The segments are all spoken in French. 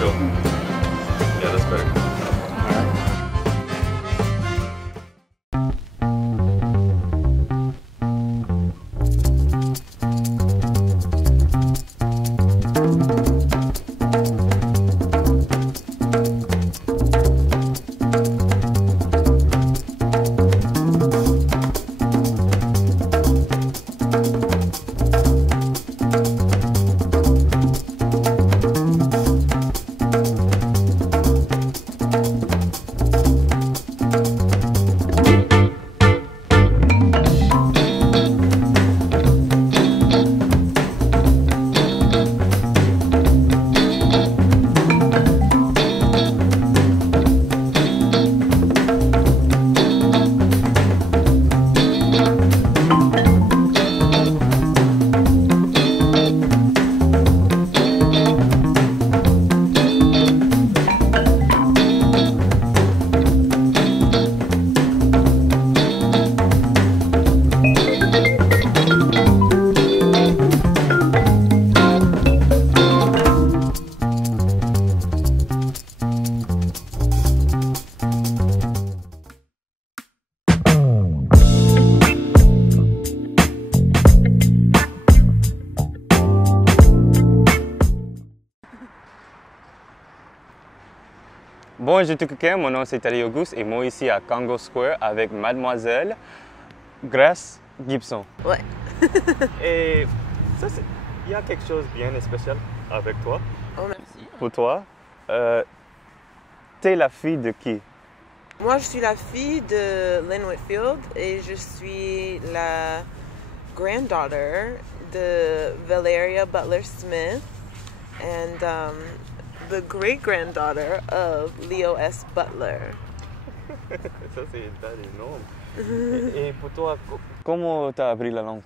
sure. Yeah, that's better. Bonjour tout le monde, mon nom c'est Tali Auguste et moi ici à Congo Square avec mademoiselle Grace Gibson. Ouais. Et ça, il y a quelque chose de bien spécial avec toi. Oh, merci. Pour toi, t'es la fille de qui? Moi, je suis la fille de Lynn Whitfield et je suis la granddaughter de Valeria Butler Smith and the great-granddaughter of Leo S. Butler. Ça, c'est énorme. Et pour toi, Comment t'as appris la langue?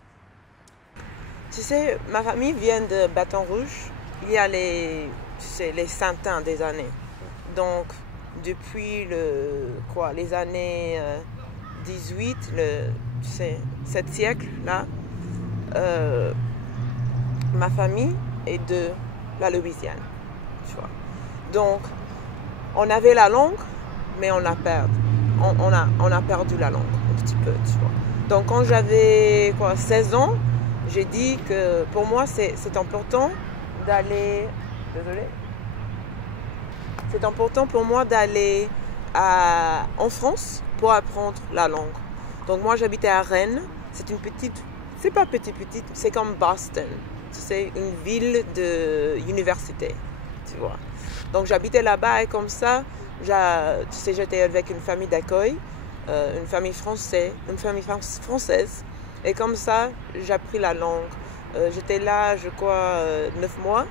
Tu sais, ma famille vient de Bâton Rouge. Il y a les 100 ans des années. Donc, depuis les années 18, cet siècle-là, ma famille est de la Louisiane. Tu vois. Donc, on avait la langue, mais on a perdu la langue un petit peu, tu vois. Donc, quand j'avais 16 ans, j'ai dit que pour moi, c'est important d'aller... Désolée. C'est important pour moi d'aller en France pour apprendre la langue. Donc, moi, j'habitais à Rennes. C'est une petite... C'est pas petite, c'est comme Boston. C'est une ville d'université. Tu vois. Donc j'habitais là-bas et comme ça, j'étais avec une famille d'accueil, une famille française, et comme ça, j'ai appris la langue. J'étais là, je crois, 9 mois,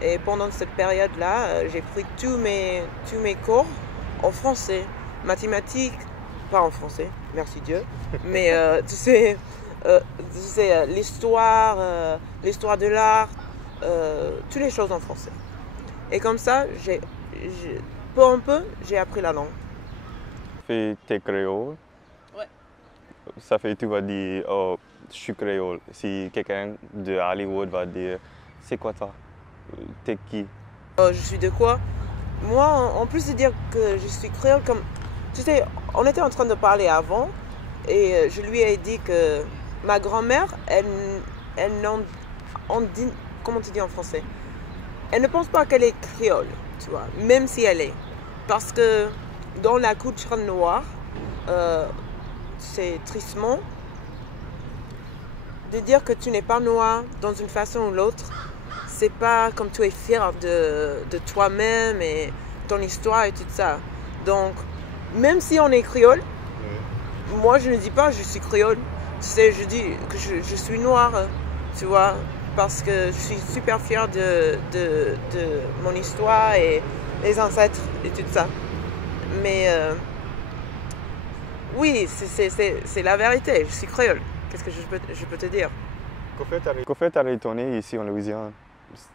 et pendant cette période-là, j'ai pris tous mes cours en français, mathématiques, pas en français, merci Dieu, mais tu sais, l'histoire de l'art, toutes les choses en français. Et comme ça, peu en peu, j'ai appris la langue. T'es créole? Ouais. Ça fait tu vas dire, oh, je suis créole. Si quelqu'un de Hollywood va dire, c'est quoi toi? T'es qui? Je suis de quoi? Moi, en plus de dire que je suis créole, comme tu sais, on était en train de parler avant et je lui ai dit que ma grand-mère, comment tu dis en français? Elle ne pense pas qu'elle est créole, tu vois, même si elle est. Parce que dans la culture noire, c'est tristement de dire que tu n'es pas noir dans une façon ou l'autre. C'est pas comme tu es fier de toi-même et ton histoire et tout ça. Donc, même si on est créole, moi je ne dis pas je suis créole. Tu sais, je dis que je suis noire, tu vois. Parce que je suis super fière de mon histoire et les ancêtres et tout ça. Mais oui, c'est la vérité, je suis créole. Qu'est-ce que je peux te dire? Qu'au fait, t'as retourné ici en Louisiane.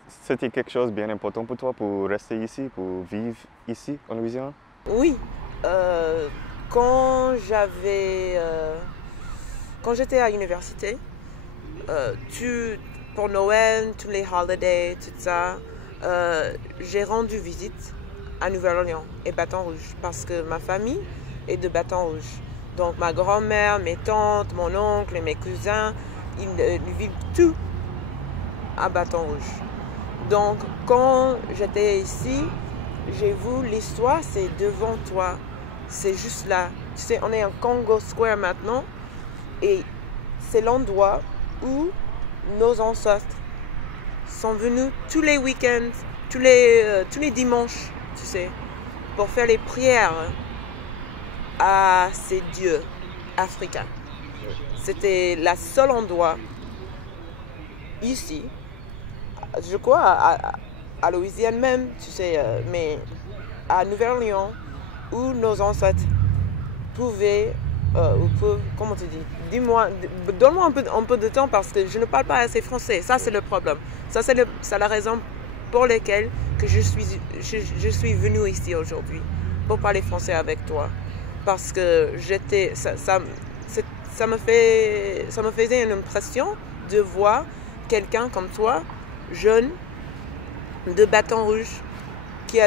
C'était quelque chose de bien important pour toi, pour rester ici, pour vivre ici en Louisiane? Oui. Quand j'étais à l'université, pour Noël, tous les holidays, tout ça, j'ai rendu visite à Nouvelle-Orléans et Bâton-Rouge parce que ma famille est de Bâton-Rouge. Donc ma grand-mère, mes tantes, mon oncle et mes cousins, ils vivent tous à Bâton-Rouge. Donc quand j'étais ici, j'ai vu l'histoire, c'est devant toi. C'est juste là. Tu sais, on est en Congo Square maintenant et c'est l'endroit où nos ancêtres sont venus tous les week-ends, tous les dimanches, tu sais, pour faire les prières à ces dieux africains. C'était le seul endroit ici, je crois à Louisiane même, tu sais, mais à Nouvelle-Orléans, où nos ancêtres pouvaient, comment tu dis, dis-moi, donne-moi un peu de temps parce que je ne parle pas assez français, ça c'est le problème. Ça c'est la raison pour laquelle que je suis venue ici aujourd'hui, pour parler français avec toi. Parce que ça me faisait une impression de voir quelqu'un comme toi, jeune, de Bâton Rouge, qui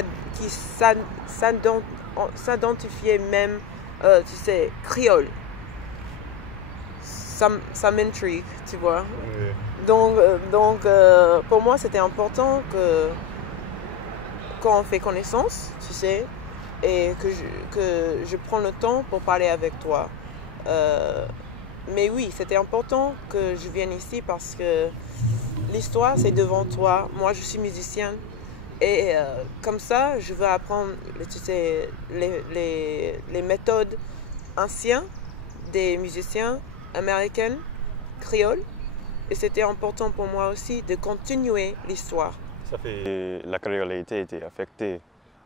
s'identifiait même, tu sais, créole. Ça m'intrigue, tu vois. Oui. Donc pour moi, c'était important qu'on fait connaissance, tu sais, et que je prends le temps pour parler avec toi. Mais oui, c'était important que je vienne ici parce que l'histoire, c'est devant toi. Moi, je suis musicienne. Et comme ça, je veux apprendre, tu sais, les méthodes anciennes des musiciens américains, créoles. Et c'était important pour moi aussi de continuer l'histoire. Ça fait... Et la créolité était affectée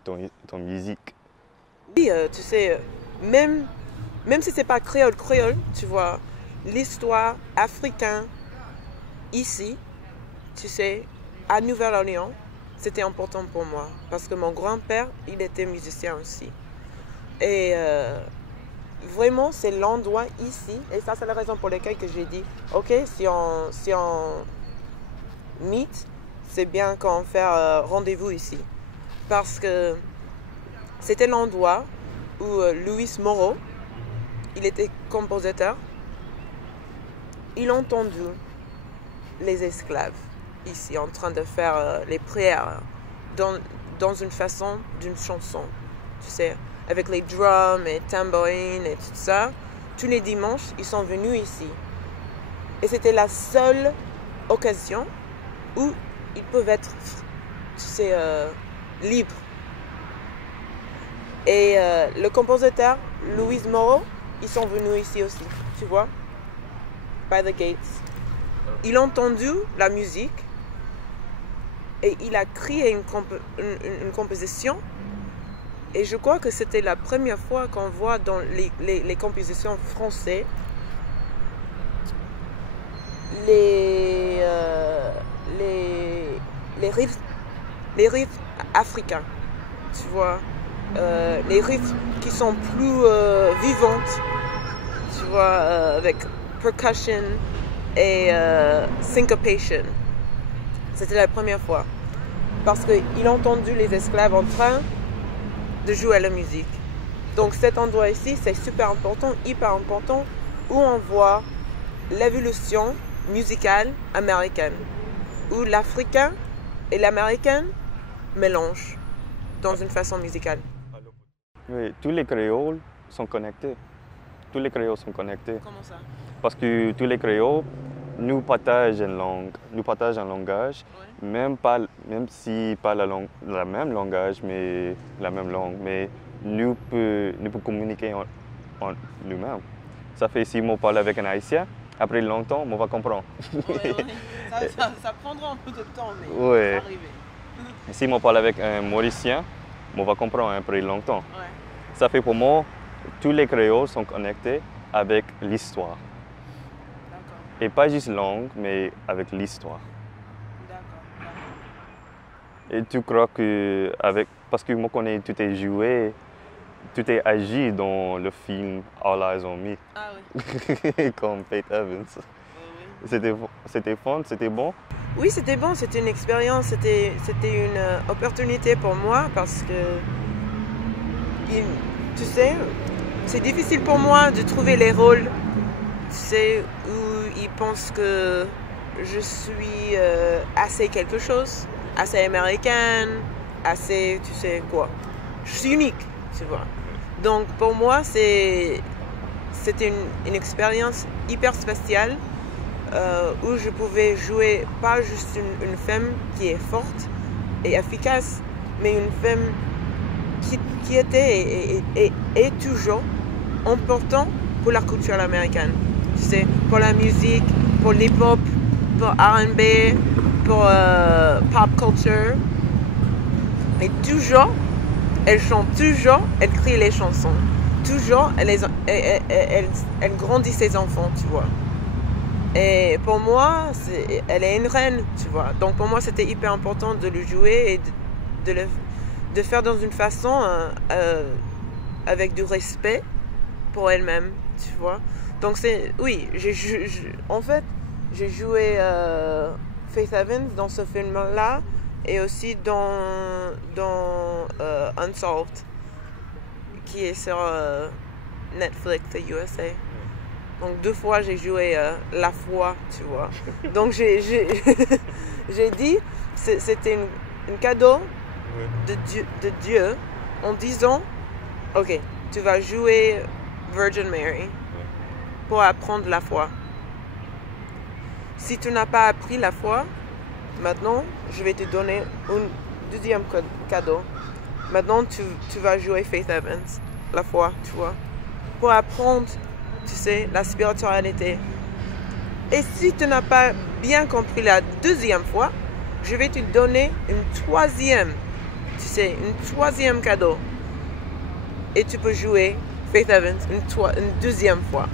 ton musique. Oui, tu sais, même si c'est pas créole, tu vois, l'histoire africaine ici, tu sais, à Nouvelle-Orléans, c'était important pour moi parce que mon grand-père, il était musicien aussi. Et vraiment, c'est l'endroit ici, et ça c'est la raison pour laquelle que j'ai dit, ok, si on meet, c'est bien qu'on fait rendez-vous ici. Parce que c'était l'endroit où Louis Moreau, il était compositeur, il a entendu les esclaves ici en train de faire les prières dans une façon d'une chanson, tu sais, avec les drums et tambourines et tout ça. Tous les dimanches, ils sont venus ici. Et c'était la seule occasion où ils peuvent être, tu sais, libres. Et le compositeur, Louis Moreau, ils sont venus ici aussi, tu vois, by the gates. Il a entendu la musique et il a créé une composition. Et je crois que c'était la première fois qu'on voit dans les compositions françaises les rythmes africains, tu vois, les rythmes qui sont plus vivantes, tu vois, avec percussion et syncopation. C'était la première fois parce qu'il a entendu les esclaves en train de jouer à la musique. Donc cet endroit ici, c'est super important, hyper important, où on voit l'évolution musicale américaine, où l'africain et l'américain mélangent dans une façon musicale. Oui, tous les créoles sont connectés. Tous les créoles sont connectés. Comment ça? Parce que tous les créoles, nous partagent une langue, nous partagent un langage, Ouais. même si pas la même langage, mais la même langue, mais nous pouvons communiquer en nous-mêmes. Ça fait si on parle avec un Haïtien, après longtemps, on va comprendre. Ouais. Ça prendra un peu de temps, mais Ouais. ça va arriver. Si on parle avec un Mauricien, on va comprendre après longtemps. Ouais. Ça fait pour moi, tous les créoles sont connectés avec l'histoire. D'accord. Et pas juste langue, mais avec l'histoire. D'accord. Et tu crois que, parce que moi je connais, tout est joué, tout est agi dans le film All Eyes on Me, Ah oui. comme Faith Evans. Oui. C'était fun, c'était bon. Oui, c'était bon, c'était une expérience, c'était une opportunité pour moi parce que, tu sais, c'est difficile pour moi de trouver les rôles, tu sais, où ils pensent que je suis assez quelque chose, assez américaine, assez, tu sais quoi. Je suis unique, tu vois. Donc pour moi, c'était une expérience hyper spéciale où je pouvais jouer pas juste une femme qui est forte et efficace, mais une femme qui était et toujours important pour la culture américaine. Tu sais, pour la musique, pour l'hip-hop, pour R&B, pour pop culture. Et toujours, elle chante toujours, elle crie les chansons. Toujours, elle grandit ses enfants, tu vois. Et pour moi, elle est une reine, tu vois. Donc pour moi, c'était hyper important de le jouer et de faire dans une façon avec du respect pour elle-même, tu vois. Donc oui, en fait, j'ai joué Faith Evans dans ce film-là et aussi dans Unsolved, qui est sur Netflix et USA. Donc 2 fois j'ai joué la foi, tu vois. Donc j'ai dit c'était un cadeau de Dieu en disant ok, tu vas jouer Virgin Mary pour apprendre la foi. Si tu n'as pas appris la foi, maintenant je vais te donner un deuxième cadeau. Maintenant tu vas jouer Faith Evans, la foi, tu vois, pour apprendre, tu sais, la spiritualité. Et si tu n'as pas bien compris la deuxième fois, je vais te donner une troisième, tu sais, une troisième cadeau. Et tu peux jouer Faith Evans une deuxième fois.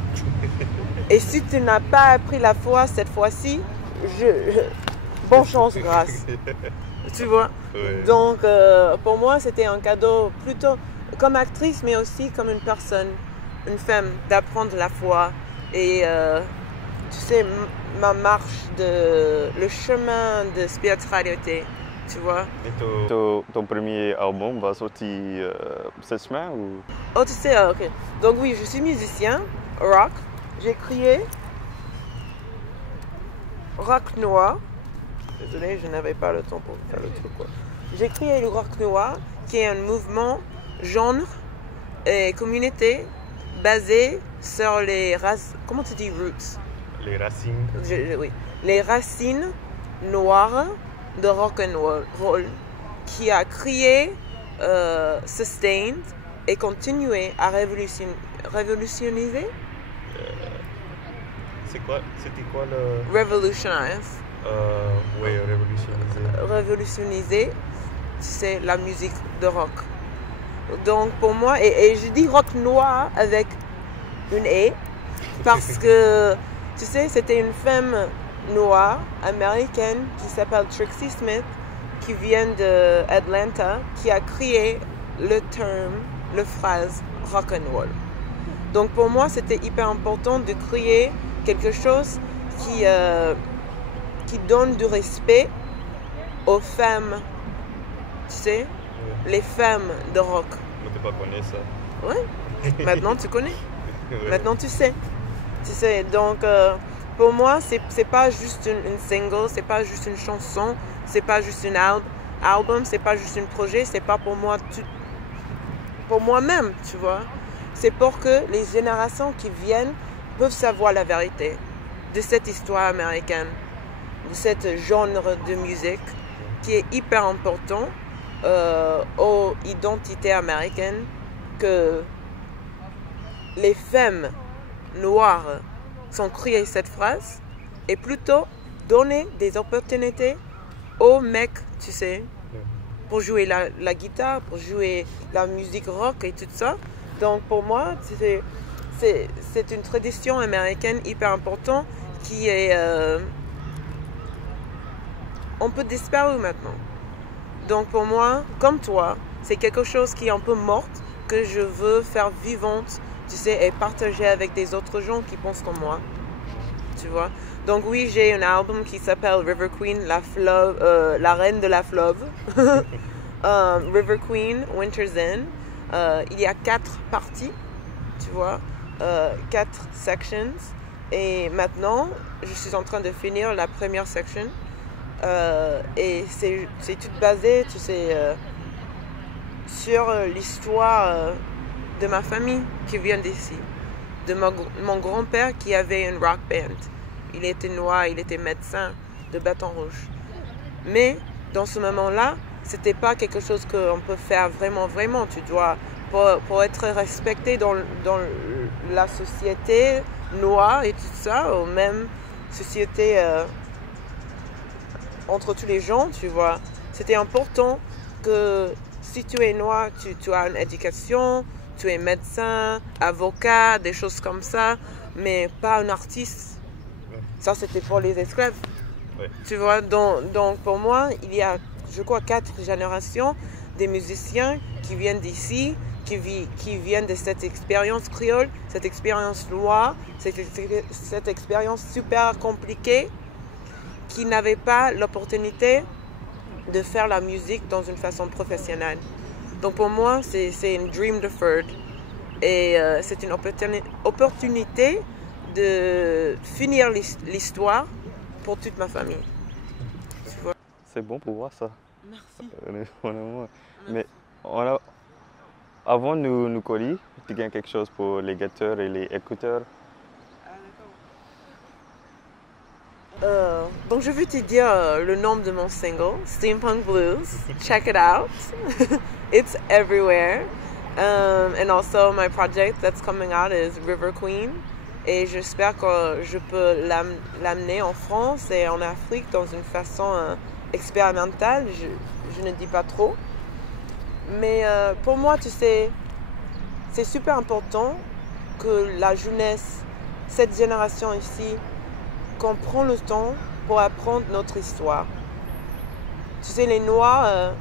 Et si tu n'as pas appris la foi cette fois-ci, bonne chance, grâce. Tu vois? Ouais. Donc, pour moi, c'était un cadeau plutôt comme actrice, mais aussi comme une personne, une femme, d'apprendre la foi. Et, tu sais, ma marche, le chemin de spiritualité, tu vois? Et ton premier album va sortir cette semaine ou? Oh, tu sais, ok. Donc oui, je suis musicien, rock. J'ai créé rock noir. Désolée, je n'avais pas le temps pour faire le truc, quoi. J'ai créé le rock noir, qui est un mouvement, genre et communauté basé sur les races. Comment tu dis roots? Les racines. Oui. Les racines noires de rock and roll, qui a créé, sustained et continué à révolutioniser. C'était quoi le... Revolutionize. Oui, Révolutioniser, c'est la musique de rock. Donc pour moi, et je dis rock noir avec une E, parce que, tu sais, c'était une femme noire, américaine, qui s'appelle Trixie Smith, qui vient d'Atlanta, qui a créé le terme, la phrase rock and roll. Donc pour moi, c'était hyper important de créer quelque chose qui donne du respect aux femmes, tu sais, les femmes de rock. Mais tu pas connais ça. Ouais, maintenant tu connais, Ouais. maintenant tu sais. Tu sais, donc pour moi, c'est pas juste une single, c'est pas juste une chanson, c'est pas juste un album, c'est pas juste un projet, c'est pas pour moi pour moi-même, tu vois. C'est pour que les générations qui viennent peuvent savoir la vérité de cette histoire américaine, de ce genre de musique qui est hyper important aux identités américaines, que les femmes noires sont créées cette phrase, et plutôt donner des opportunités aux mecs, tu sais, pour jouer la guitare, pour jouer la musique rock et tout ça. Donc pour moi, c'est une tradition américaine hyper importante qui est un peu disparue maintenant. Donc pour moi, comme toi, c'est quelque chose qui est un peu morte, que je veux faire vivante, tu sais, et partager avec des autres gens qui pensent comme moi, tu vois. Donc oui, j'ai un album qui s'appelle River Queen, la reine de la fleuve. River Queen, Winter's End. Il y a 4 parties, tu vois, 4 sections. Et maintenant, je suis en train de finir la première section. Et c'est tout basé, tu sais, sur l'histoire de ma famille qui vient d'ici. De mon grand-père qui avait une rock band. Il était noir, il était médecin de Bâton Rouge. Mais dans ce moment-là, c'était pas quelque chose qu'on peut faire vraiment. Tu dois, pour être respecté dans la société noire et tout ça, ou même société entre tous les gens, tu vois. C'était important que si tu es noir, tu as une éducation, tu es médecin, avocat, des choses comme ça, mais pas un artiste. Ça, c'était pour les esclaves. Ouais. Tu vois, donc pour moi, il y a, je crois, 4 générations des musiciens qui viennent d'ici, qui viennent de cette expérience créole, cette expérience noire, cette expérience super compliquée, qui n'avaient pas l'opportunité de faire la musique dans une façon professionnelle. Donc pour moi, c'est une dream deferred. Et c'est une opportunité de finir l'histoire pour toute ma famille. Tu vois? C'est bon pour voir ça. Merci. Honnêtement. Mais avant de nous coller, tu gagnes quelque chose pour les guetteurs et les écouteurs. Donc je vais te dire le nom de mon single, Steampunk Blues. Check it out. It's everywhere. And also my project that's coming out is River Queen. Et j'espère que je peux l'amener en France et en Afrique dans une façon expérimentale. Je ne dis pas trop. Mais pour moi, tu sais, c'est super important que la jeunesse, cette génération ici, qu'on prend le temps pour apprendre notre histoire. Tu sais, les Noirs,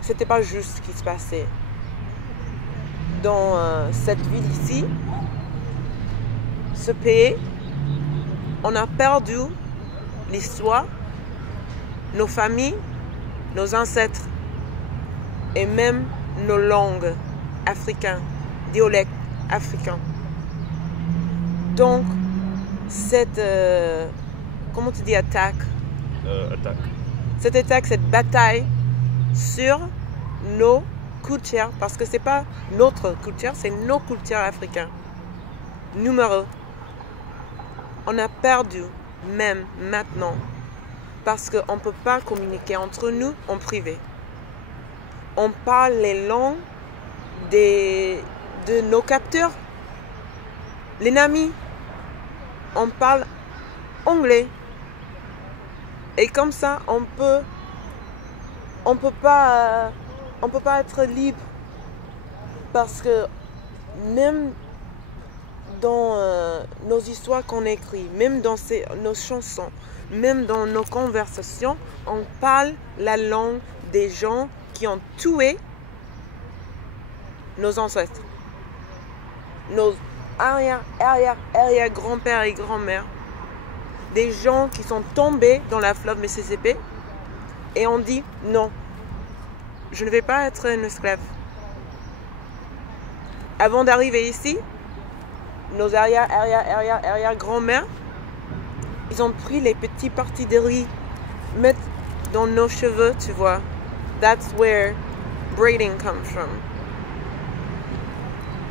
c'était pas juste ce qui se passait. Dans cette ville ici, ce pays, on a perdu l'histoire, nos familles, nos ancêtres et même nos langues africaines, dialectes africains. Donc, cette, comment tu dis, attaque? Attaque. Cette attaque, cette bataille sur nos cultures, parce que c'est pas notre culture, c'est nos cultures africaines. Numéro. On a perdu, même maintenant, parce qu'on ne peut pas communiquer entre nous en privé. On parle les langues de nos capteurs, les amis. On parle anglais. Et comme ça, on peut pas être libre. Parce que même dans nos histoires qu'on écrit, même dans nos chansons, même dans nos conversations, on parle la langue des gens qui ont tué nos ancêtres, nos arrière-grands-pères et grand-mères, des gens qui sont tombés dans la fleuve Mississippi et on dit non, je ne vais pas être un esclave. Avant d'arriver ici, nos arrière-grand-mères, ils ont pris les petits parties de riz, mettre dans nos cheveux, tu vois. That's where braiding comes from.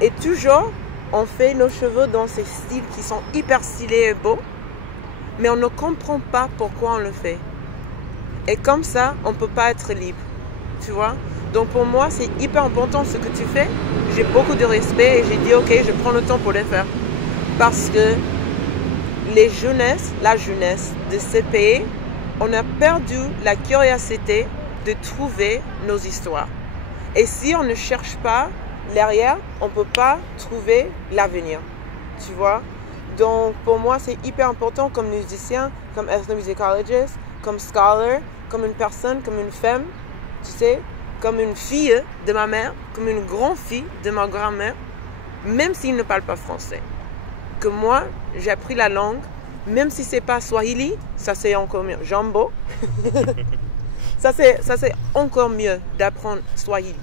Et toujours, on fait nos cheveux dans ces styles qui sont hyper stylés et beaux, mais on ne comprend pas pourquoi on le fait. Et comme ça, on ne peut pas être libre, tu vois. Donc pour moi, c'est hyper important ce que tu fais. J'ai beaucoup de respect et j'ai dit ok, je prends le temps pour le faire. Parce que la jeunesse de ce pays, on a perdu la curiosité de trouver nos histoires. Et si on ne cherche pas l'arrière, on ne peut pas trouver l'avenir. Tu vois? Donc pour moi, c'est hyper important comme musicien, comme ethnomusicologist, comme scholar, comme une personne, comme une femme, tu sais, comme une fille de ma mère, comme une grande-fille de ma grand-mère, même s'il ne parle pas français. que moi, j'ai appris la langue, même si c'est pas Swahili, ça c'est encore mieux. Jambo, ça c'est encore mieux d'apprendre Swahili.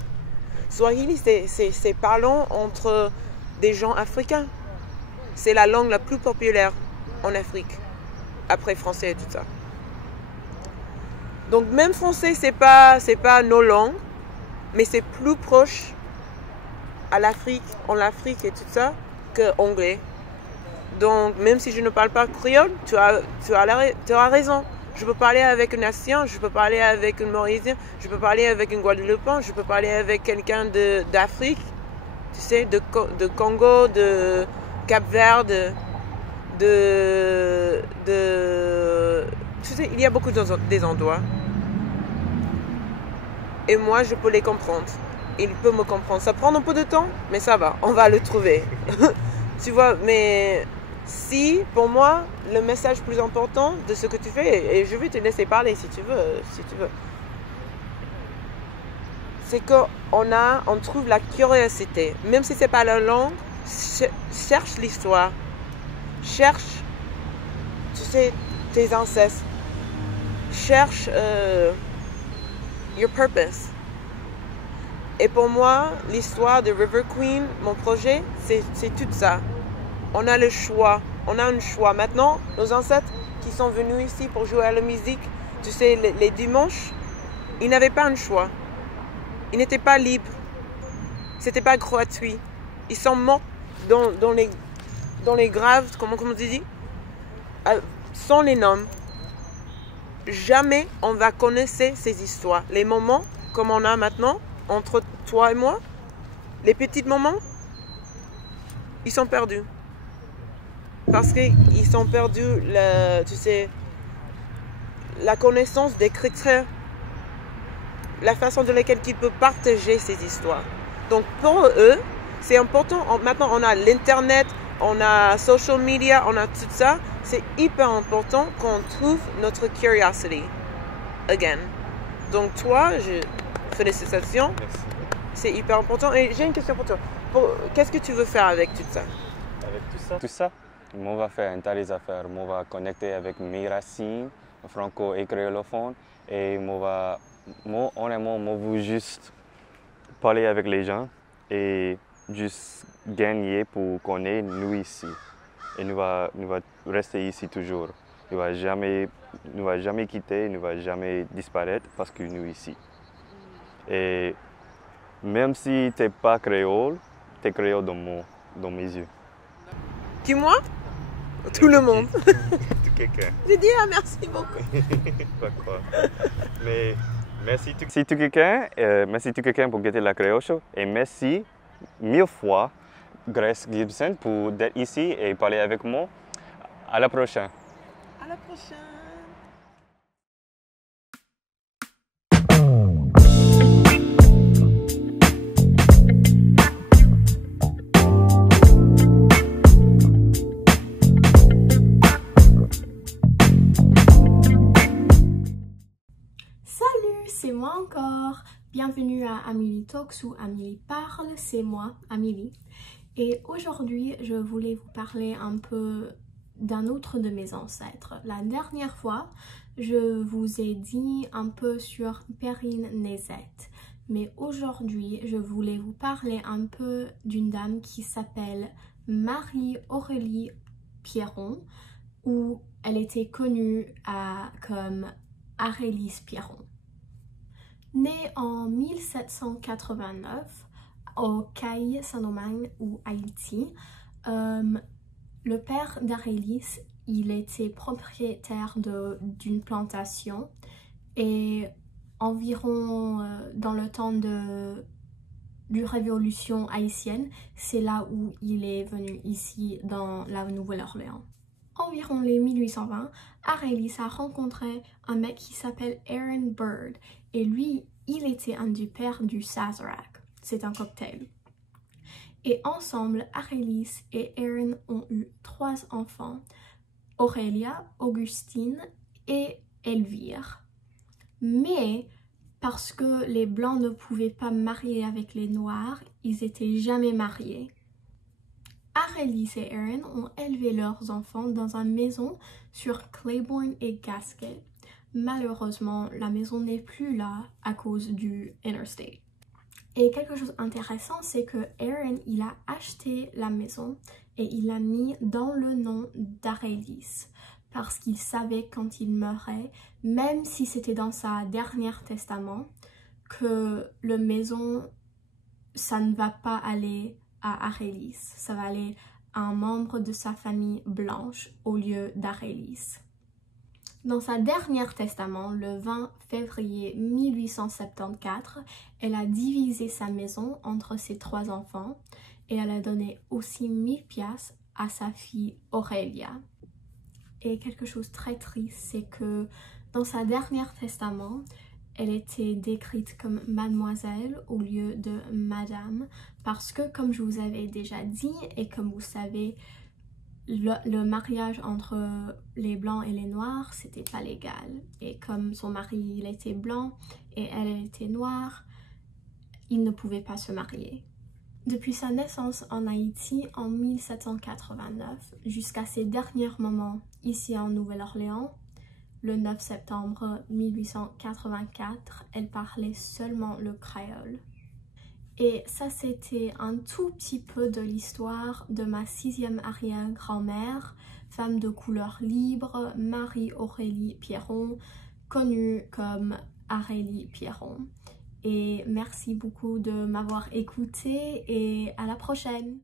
Swahili, c'est parlant entre des gens africains. C'est la langue la plus populaire en Afrique, après français et tout ça. Donc même français, c'est pas nos langues, mais c'est plus proche à l'Afrique, en Afrique et tout ça, que anglais. Donc même si je ne parle pas créole, tu as raison. Je peux parler avec un Haïtien, je peux parler avec un Mauricien, je peux parler avec un Guadeloupéen, je peux parler avec quelqu'un d'Afrique, tu sais, de Congo, de Cap-Vert, tu sais, il y a beaucoup des endroits. Et moi, je peux les comprendre. Il peut me comprendre. Ça prend un peu de temps, mais ça va, on va le trouver. Tu vois, mais si, pour moi, le message plus important de ce que tu fais, et je vais te laisser parler si tu veux, c'est qu'on trouve la curiosité. Même si c'est pas la langue, cherche l'histoire. Cherche, tu sais, tes ancêtres. Cherche your purpose. Et pour moi, l'histoire de River Queen, mon projet, c'est tout ça. On a le choix. On a un choix. Maintenant, nos ancêtres qui sont venus ici pour jouer à la musique, tu sais, les dimanches, ils n'avaient pas un choix. Ils n'étaient pas libres. C'était pas gratuit. Ils sont morts dans les graves, comment tu dis, sans les noms. Jamais on va connaître ces histoires. Les moments comme on a maintenant, entre toi et moi, les petits moments, ils sont perdus. Parce qu'ils sont perdus, tu sais, la connaissance d'écriture, la façon de laquelle ils peuvent partager ces histoires. Donc pour eux, c'est important. Maintenant, on a l'internet, on a social media, on a tout ça. C'est hyper important qu'on trouve notre curiosity again. Donc toi, félicitations. Merci. C'est hyper important. Et j'ai une question pour toi. Qu'est-ce que tu veux faire avec tout ça? Avec tout ça? Tout ça, on va faire un tas d'affaires. On va connecter avec mes racines franco et créolophones. Et moi, honnêtement, on veut juste parler avec les gens et juste gagner pour connaître nous ici. Et nous va rester ici toujours. Nous va jamais quitter, nous va jamais disparaître parce que nous ici. Et même si tu n'es pas créole, tu es créole dans mes yeux. Qui, moi? Tout le monde. Tout quelqu'un. J'ai dit merci beaucoup. Pas quoi. Mais merci tout. Merci tout quelqu'un pour guetter la créole show. Et merci 1000 fois Grace Gibson pour être ici et parler avec moi. À la prochaine. À la prochaine. Salut, c'est moi encore. Bienvenue à Amélie Talks ou Amélie Parle, c'est moi, Amélie. Et aujourd'hui, je voulais vous parler un peu d'un autre de mes ancêtres. La dernière fois, je vous ai dit un peu sur Perrine Nézette. Mais aujourd'hui, je voulais vous parler un peu d'une dame qui s'appelle Marie-Aurélie Pierron, ou elle était connue comme Arélis Pierron. Née en 1789 au Caille Saint-Domingue ou Haïti, le père d'Arélis, il était propriétaire d'une plantation et environ dans le temps du Révolution haïtienne, c'est là où il est venu ici dans la Nouvelle-Orléans. Environ les 1820, Arélis a rencontré un mec qui s'appelle Aaron Bird et lui, il était un du père du Sazerac. C'est un cocktail. Et ensemble, Arélis et Aaron ont eu 3 enfants, Aurélia, Augustine et Elvire. Mais parce que les Blancs ne pouvaient pas marier avec les Noirs, ils n'étaient jamais mariés. Arélis et Erin ont élevé leurs enfants dans une maison sur Claiborne et Gasket. Malheureusement, la maison n'est plus là à cause du interstate. Et quelque chose d'intéressant, c'est que Erin, il a acheté la maison et il l'a mis dans le nom d'Arélis parce qu'il savait quand il meurait, même si c'était dans sa dernière testament, que la maison, ça ne va pas aller à Arélis, ça va aller à un membre de sa famille blanche au lieu d'Arélis. Dans sa dernière testament, le 20 février 1874, elle a divisé sa maison entre ses 3 enfants et elle a donné aussi 1000 piastres à sa fille Aurélia. Et quelque chose de très triste, c'est que dans sa dernière testament, elle était décrite comme mademoiselle au lieu de madame parce que, comme je vous avais déjà dit et comme vous savez, le mariage entre les blancs et les noirs, c'était pas légal. Et comme son mari, il était blanc et elle était noire, ils ne pouvaient pas se marier. Depuis sa naissance en Haïti en 1789 jusqu'à ses derniers moments ici en Nouvelle-Orléans, le 9 septembre 1884, elle parlait seulement le créole. Et ça, c'était un tout petit peu de l'histoire de ma 6e arrière-grand-mère, femme de couleur libre, Marie-Aurélie Pierron, connue comme Arélie Pierron. Et merci beaucoup de m'avoir écouté et à la prochaine!